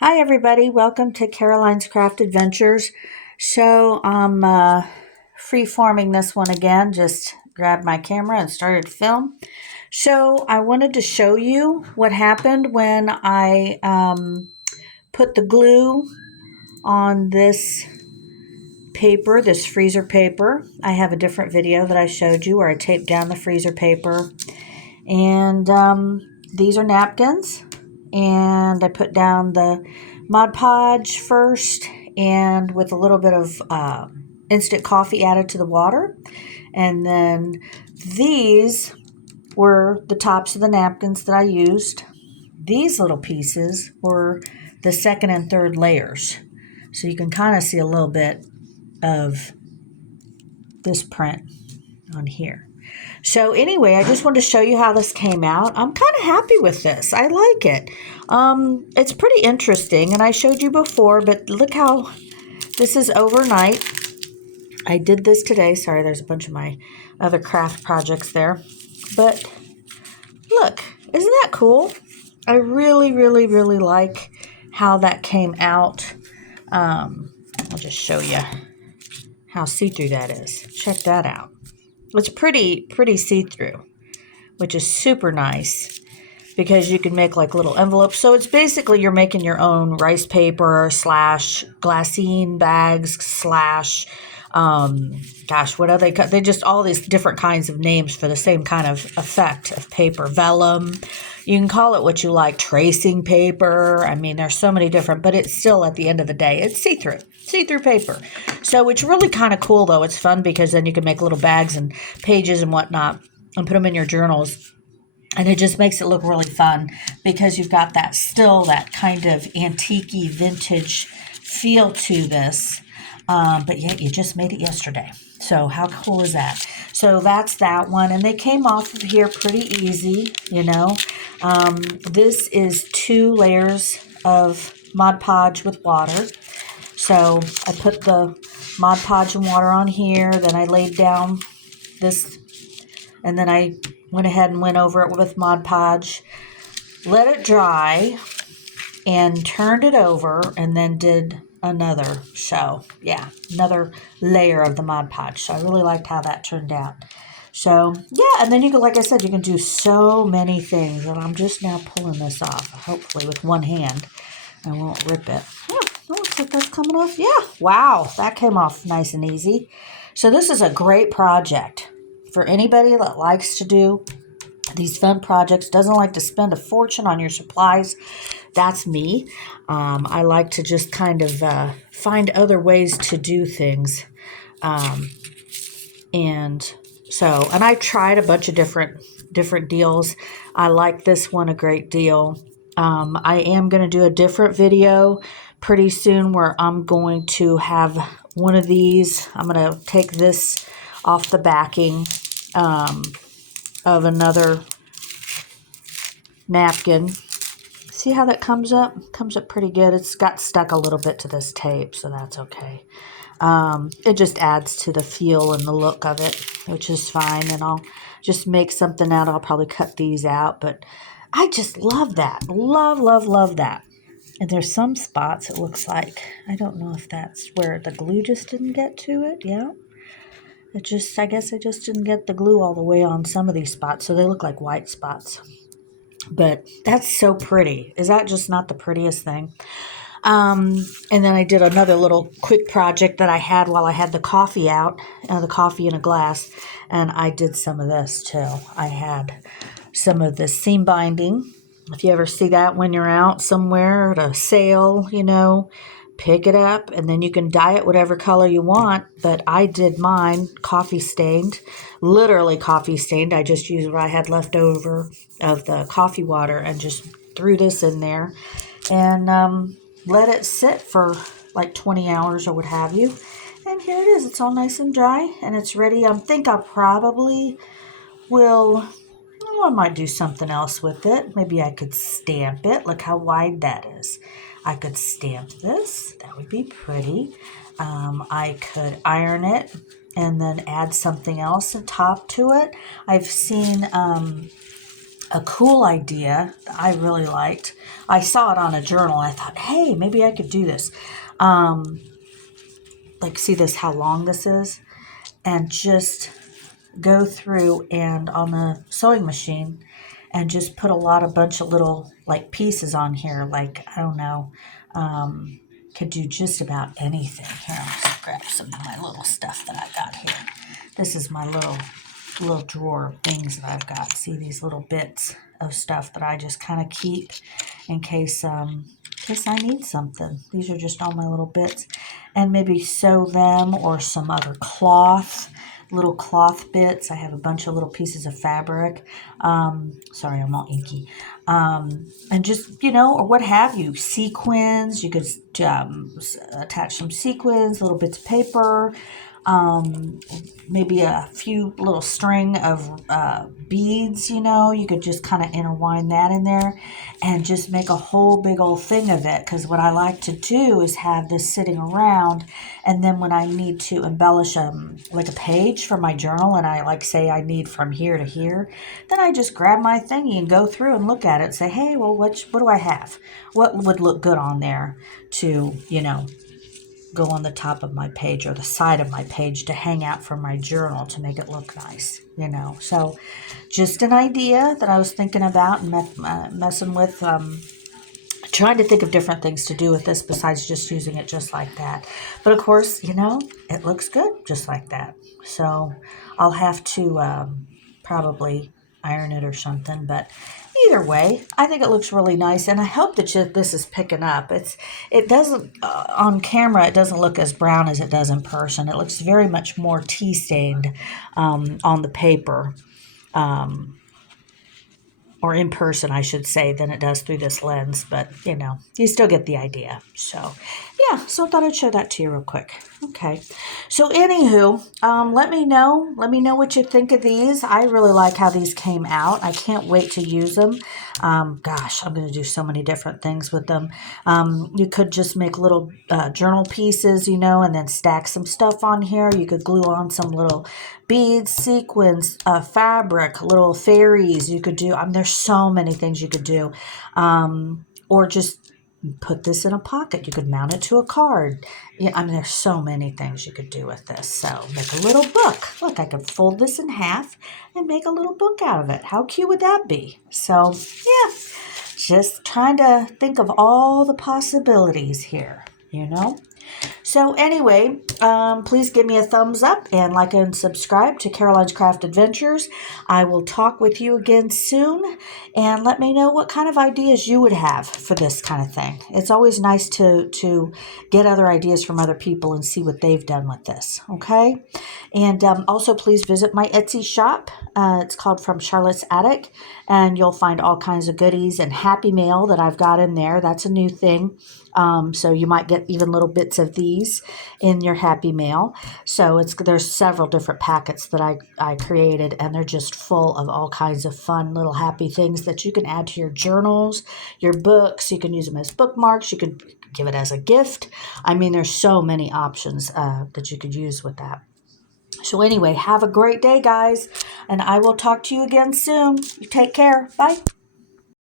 Hi everybody, welcome to Caroline's Craft Adventures. So I'm free-forming this one again, just grabbed my camera and started to film. So I wanted to show you what happened when I put the glue on this paper, this freezer paper. I have a different video that I showed you where I taped down the freezer paper. And these are napkins. And I put down the Mod Podge first, and with a little bit of instant coffee added to the water. And then these were the tops of the napkins that I used. These little pieces were the second and third layers. So you can kind of see a little bit of this print on here. So anyway, I just wanted to show you how this came out. I'm kind of happy with this. I like it. It's pretty interesting, and I showed you before, but look how this is overnight. I did this today. Sorry, there's a bunch of my other craft projects there. But look, isn't that cool? I really, really, really like how that came out. I'll just show you how see-through that is. Check that out. It's pretty see-through, which is super nice because you can make like little envelopes. So it's basically you're making your own rice paper / glycine bags / what are they? They just all these different kinds of names for the same kind of effect of paper. Vellum. You can call it what you like. Tracing paper. I mean, there's so many different, but it's still at the end of the day, it's see-through paper. So it's really kind of cool though. It's fun because then you can make little bags and pages and whatnot and put them in your journals. And it just makes it look really fun because you've got that kind of antique-y vintage feel to this. But yet you just made it yesterday. So how cool is that? So that's that one. And they came off of here pretty easy, you know. This is 2 layers of Mod Podge with water. So I put the Mod Podge and water on here. Then I laid down this, and then I went ahead and went over it with Mod Podge, let it dry, and turned it over, and then did another another layer of the Mod Podge. So I really liked how that turned out. So yeah, and then you can, like I said, you can do so many things, and I'm just now pulling this off, hopefully with one hand. I won't rip it. Yeah, looks like that's coming off. Yeah, wow, that came off nice and easy. So this is a great project for anybody that likes to do these fun projects, doesn't like to spend a fortune on your supplies. That's me. I like to just kind of find other ways to do things. And I tried a bunch of different deals. I like this one a great deal. I am going to do a different video pretty soon where I'm going to have one of these. I'm going to take this off the backing of another napkin. See how that comes up? Comes up pretty good. It's got stuck a little bit to this tape, so that's okay. It just adds to the feel and the look of it, which is fine. And I'll just make something out. I'll probably cut these out, but I just love that. Love that. And there's some spots it looks like. I don't know if that's where the glue just didn't get to it. Yeah. I guess I just didn't get the glue all the way on some of these spots, so they look like white spots. But that's so pretty. Is that just not the prettiest thing? And then I did another little quick project that I had while I had the coffee out, the coffee in a glass, and I did some of this too. I had some of the seam binding. If you ever see that when you're out somewhere at a sale, pick it up, and then you can dye it whatever color you want. But I did mine coffee stained, literally coffee stained. I just used what I had left over of the coffee water and just threw this in there and let it sit for like 20 hours or what have you. And here it is. It's all nice and dry, and it's ready. I think I probably will... I might do something else with it. Maybe I could stamp it. Look how wide that is. I could stamp this. That would be pretty. I could iron it and then add something else on top to it. I've seen a cool idea that I really liked. I saw it on a journal. I thought, hey, maybe I could do this. Like, see this, how long this is? And just go through and on the sewing machine and just put a bunch of little like pieces on here. Like, I don't know, could do just about anything. Here, I'll just grab some of my little stuff that I got here. This is my little drawer of things that I've got. See these little bits of stuff that I just kind of keep in case I need something. These are just all my little bits. And maybe sew them or some other cloth, little cloth bits. I have a bunch of little pieces of fabric. Sorry, I'm all inky. And just, or what have you, sequins. You could attach some sequins, little bits of paper, maybe a few little string of beads, you could just kind of intertwine that in there and just make a whole big old thing of it. Because what I like to do is have this sitting around, and then when I need to embellish like a page for my journal, and I like say I need from here to here, then I just grab my thingy and go through and look at it and say, hey, well, what do I have? What would look good on there to, go on the top of my page or the side of my page to hang out from my journal to make it look nice, So just an idea that I was thinking about and messing with, trying to think of different things to do with this besides just using it just like that. But of course, it looks good just like that. So I'll have to probably iron it or something, but either way, I think it looks really nice, and I hope that this is picking up. It doesn't on camera. It doesn't look as brown as it does in person. It looks very much more tea stained on the paper, or in person, I should say, than it does through this lens. But you still get the idea. So yeah, so I thought I'd show that to you real quick. Okay. So anywho, let me know what you think of these. I really like how these came out. I can't wait to use them. Gosh, I'm going to do so many different things with them. You could just make little journal pieces, and then stack some stuff on here. You could glue on some little beads, sequins, fabric, little fairies. You could do, there's so many things you could do. Or just put this in a pocket. You could mount it to a card. Yeah, there's so many things you could do with this. So make a little book. Look, I could fold this in half and make a little book out of it. How cute would that be? So yeah, just trying to think of all the possibilities here, So anyway, please give me a thumbs up and like and subscribe to Caroline's Craft Adventures. I will talk with you again soon, and let me know what kind of ideas you would have for this kind of thing. It's always nice to get other ideas from other people and see what they've done with this, okay? And also please visit my Etsy shop. It's called From Charlotte's Attic, and you'll find all kinds of goodies and Happy Mail that I've got in there. That's a new thing. So you might get even little bits of these in your Happy Mail. So there's several different packets that I created, and they're just full of all kinds of fun little happy things that you can add to your journals, your books. You can use them as bookmarks. You could give it as a gift. There's so many options that you could use with that. So anyway, have a great day, guys, and I will talk to you again soon. You take care. Bye.